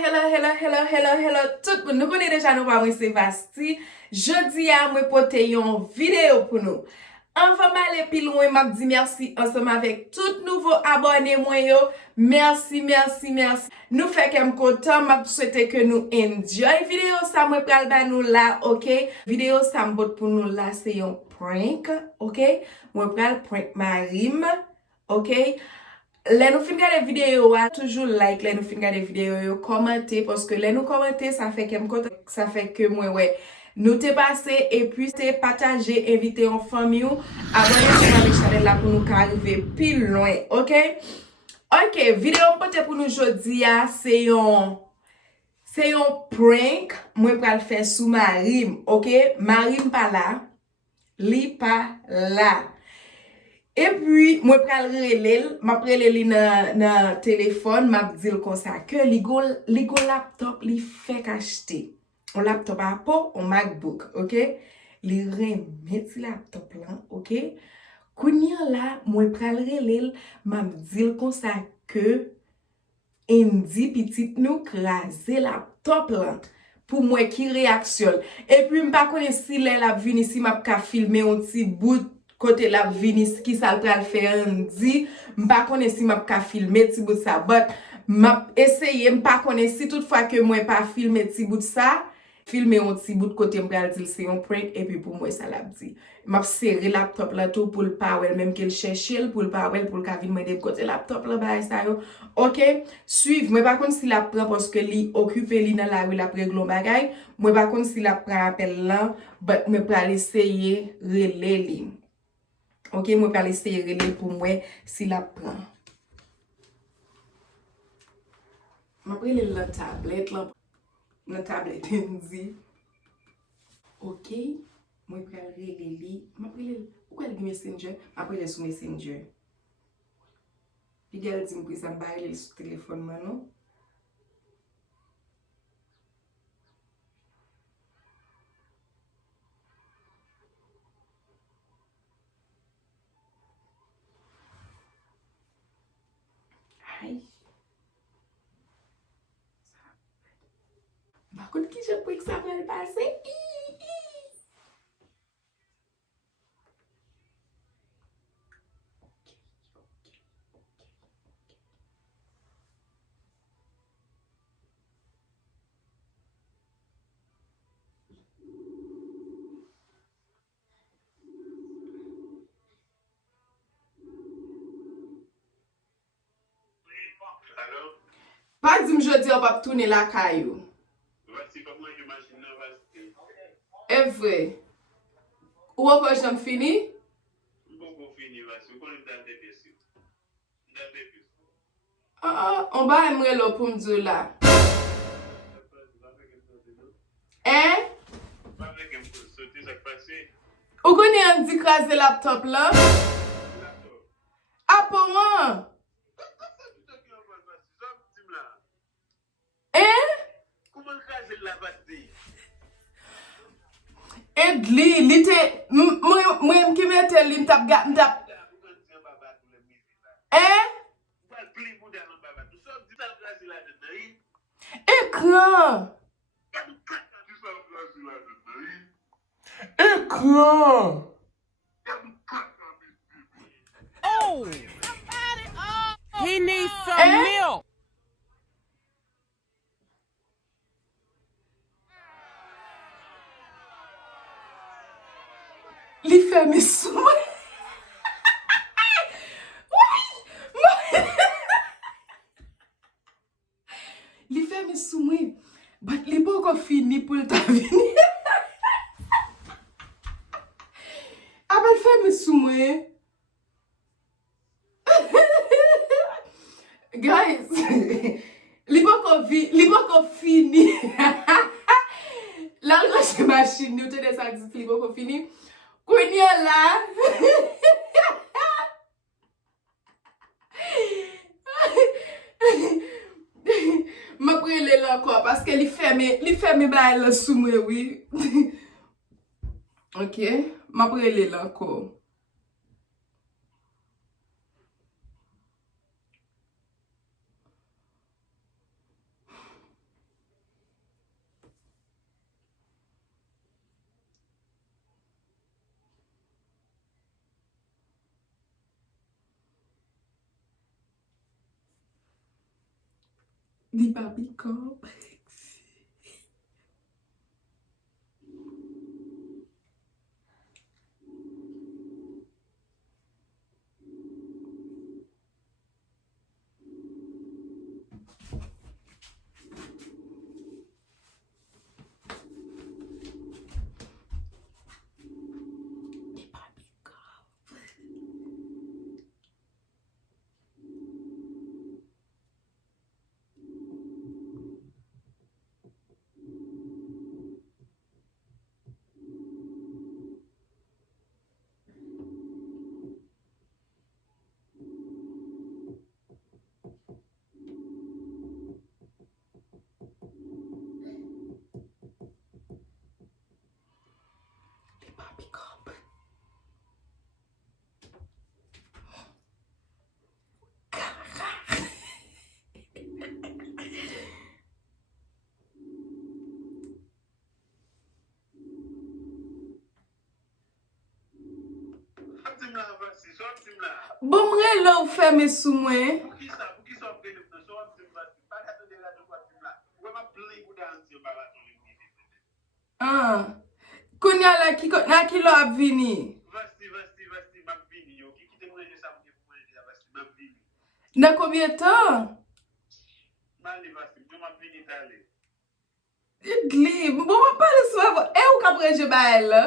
hello, tout moun. Nou konen deja nou pa mwen se Vasti. Jodi a mwen pote yon video pou nou. Anvan male pi loin, map di merci ensemble avec tout nouveau abonné mwen yo. Merci. Nou fe kem kontan, map souhaite que nou enjoy video sa mwen pral ba nou la, ok? Video sa mbot pou nou la se yon prank, ok? Mwen pral prank Marim, ok? Lè nou fin gade video yo, toujours like, lè nou fin gade video yo, kommente, parce que lè nou kommente, ça fait kem kontan, ça fait que mwen wè. Nou te pase, et puis te partager, inviter en famille ou, abonner sur la chaîne là pour nous arriver plus loin, ok? Ok, vidéo pote pour nous jodi a, c'est yon prank, mwen pral faire sous Marim, ok? Marim pa la, li pa la. Et puis, mwen pral relel, m'a prele li nan téléphone, m'a dil kon sa que li go laptop li fek achete. On laptop Apple, on MacBook, ok? Li remet si laptop lan, ok? Kounyan la, mwen pral relel, m'a dil kon sa que endi pitit nou krase laptop lan. Pour mwen ki reaksyon. Et puis, m'pa konen si lè la vini si m'a ka filme on ti bout côté la vini ki sa pral fè endi. M'pa konen si m'a ka filme ti bout sa. But, m'a essayé, m'pa konen si toutefois que mwen pa filme ti bout sa. Filme yon ti bout kote m'pral dil se yon prank et puis pour moi ça l'a dit. M'a serré laptop là tout pour le pa wel même qu'elle cherche pour le pa wel pour le ka vin mwen côté laptop là ba ça yo. OK, suive, moi par contre si la prend parce que li occupé li dans la rue la préglon bagay, moi par contre si la prend appel là, but moi pral essayer relé li. OK, moi pral essayer relé pour moi si la prend. M'a prele la tablette là. Na tablette ndi. Ok, mwen pral rele li. Mwen prele, ou el di Messenger? Mwen prele sou Messenger. Pi gel di mwen sa bay li sou telefon man nou. Ay. Bakon ki je pou ek sa pral pase. Pa di m jodi an pap tourne la kayo. Voici comment je machine nan Vasti. E vre. Ou an kon jam fini? Mpoko fini Vasti, kon yon dan depesi. Dan depesi. On ba emre lo pou mdou la. Pa vek m pou sote sak pase. Ou kon yon di krasi laptop la? Laptop. Apo wan? Comment krasi la Vasti? Ed li te, mwen ki mette li mtap. Ekran. Oh! He needs some milk. Li fè mi soume. Li fè mi soume. Bat li pou kon fini pou l'ta vini. Abel fè mi soume. Guys, li pou kon fini. La l'roche machine nou te de sa di li pou kon fini. Kounye la. Ma prele la kwa paske li feme ba la soume oui. Ok, ma prele la kwa. Li pa pi kompleks. Li pa pi kompleks. Li pa pi kompleks. Sortim là, voici, sortim là. Bon mre lò ou ferme sou mwen. Pour qui ça fait le temps, sortim là. Pas d'attendre là, de sortim là. Ouais, ma plaît pour danser, on va la tomber. Ah. Kounya la ki lò ap vini. Voici, ma vini, yo. Qui te mange ça, pour manger là, voici, ma vini. Nan combien tan? Mali, voici, je ma vini d'aller. Idli, bon mwen pale sou avon. E ou ka preje ba el la?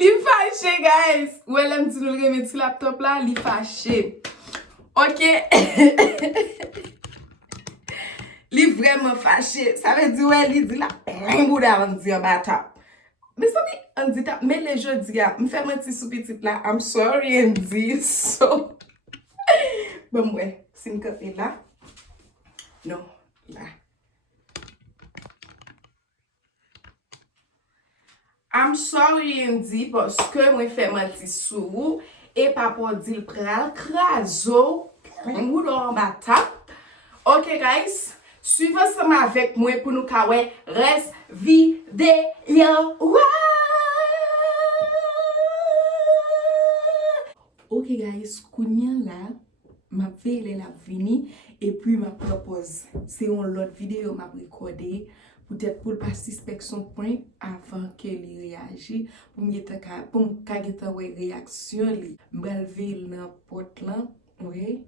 Li fache, guys. Ou el am di nou reme ti laptop la, li fache. Ok? Li vremen fache. Sa ve di ou el li di la plein bouda an di an batap. Me sa mi an di tap, me le jodi ya, m fè mwen ti sou petit la. I'm sorry an di, so. Bon mwen, si m kape la. Non, la. I'm sorry an di, poske mwen fè mwen ti sou, e pa po di l pral krazo, plein bouda an batap. Ok guys, suive sama avek mwen pou nou kawe res videyo. Ok guys, kounyan la, ma vele la vini, e puis ma propose. Se yon lot video ma rekode, peut-être pour pas suspect son point avant que li reagi, pour m ka geta wè reaksyon li. Mbral vele nan pot lan, ok?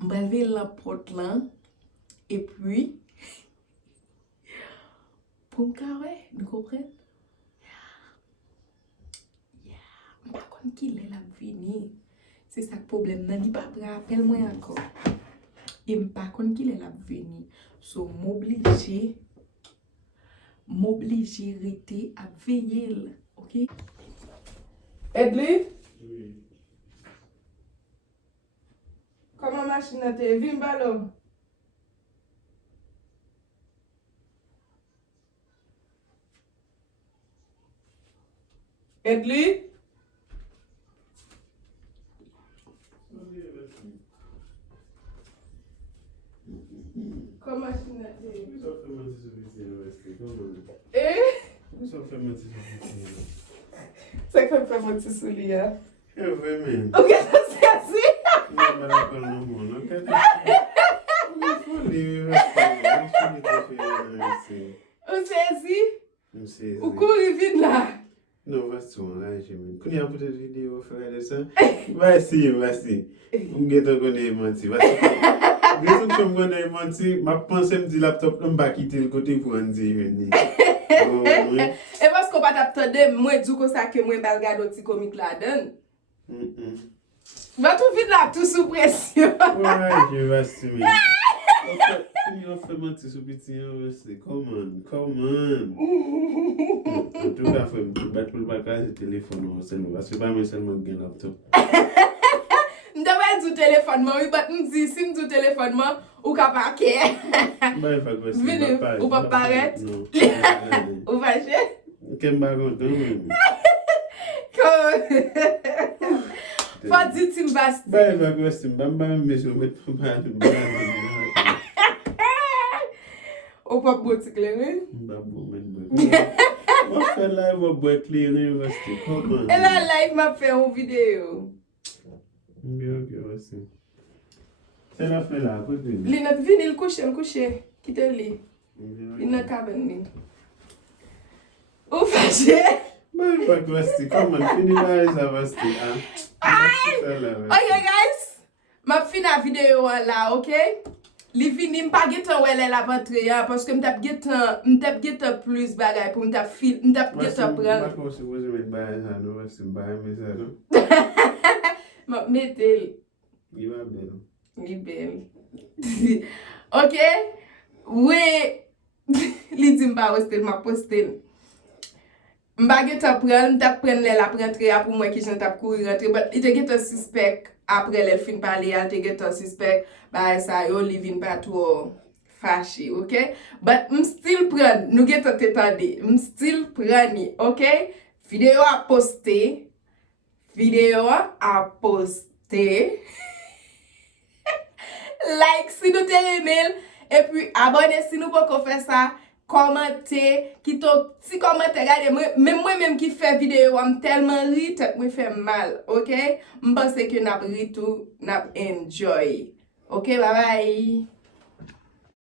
Mbral vele nan pot lan, et puis, pour m ka wè, nou kompren? Mpa kon ki lè la vini. Se sak problem nan li pa rappel mwen ankon. E mpa kon ki lè la vini. So m'oblige rete a veyel. Ok? Edli? Oui. Koman machina te? Vin balo? Edli? Koman machina te? Só foi uma desobediência, Só foi uma desobediência. Sa fèm fè mwen ti sou li ya? Eu vou mesmo. O ke sa se ase? Não vai com o mundo, não quero. Não foi livre, O se ase? não sei. O kou rivin la? Não vai ser lá, gente. Quando eu puder vídeo, eu falar dessa. Vai sim. Get going monti. Vai sim. Get some going monti. Ma pense me di laptop nan ba kite l kote pou an di veni. E pasko pat ap tande, mwen djou ko sa ke mwen bal gado ti komik la den. Va tou vide la tout sous pression. Ouais, je vais assumer. Fini fait mentir sur petit, c'est come on. En tout cas, faut me battre pour le bagage de téléphone seulement parce que pas moi seulement gain laptop. M'dawel du téléphone moi, oui, bat m'di si m'dou téléphone moi ou ka pa ke. Bah, il faut que c'est Vini, ou pa paret? Non. Ou vache? Quel bagon non. Faut dire tu m'bas. Bah, il faut que c'est bamba mais je vais mettre pas de Ou pa botik le, oui? Babou men. On fait live au bois éclairé, Vasti. Comment? Et là, live m'a fait une vidéo. Bien, aussi. C'est la fin là, à côté. Li notre vini, le coucher. Quitte li. Il n'a qu'à venir. Ou fâché? Mais pas que Vasti, comment? Fini là, ça Vasti. Ok guys, m'a fin la vidéo là, ok? Li vini m'pa getan wè lè la rentre ya, parce que m'tap getan plus bagay pou m'tap getan pran. Pas comme si vous aimez bailler ça, non? Vasti, bailler mais ça, non? M'a metel. Il va bien. Li bel. Ok? Oui. Li di m'pa postel, m'a postel. M'ba getan pran, m'tap pran lè la rentre ya pou mwen ki jen tap kouri rentre, but ite getan suspect apre lè fin pale ya, te getan suspect ba sa yo li vin pa tou fashi, ok? But m still pran, nou getan te tande, m still prani, ok? Video a poste. Like si nou te remel, et puis abonne si nou poko fè sa, komante, ki ton ti komante, gade, même ki fè video am telman ri, tet mwen fè mal, ok? M'pense ke nap ri tou, nap enjoy. Ok, bye bye.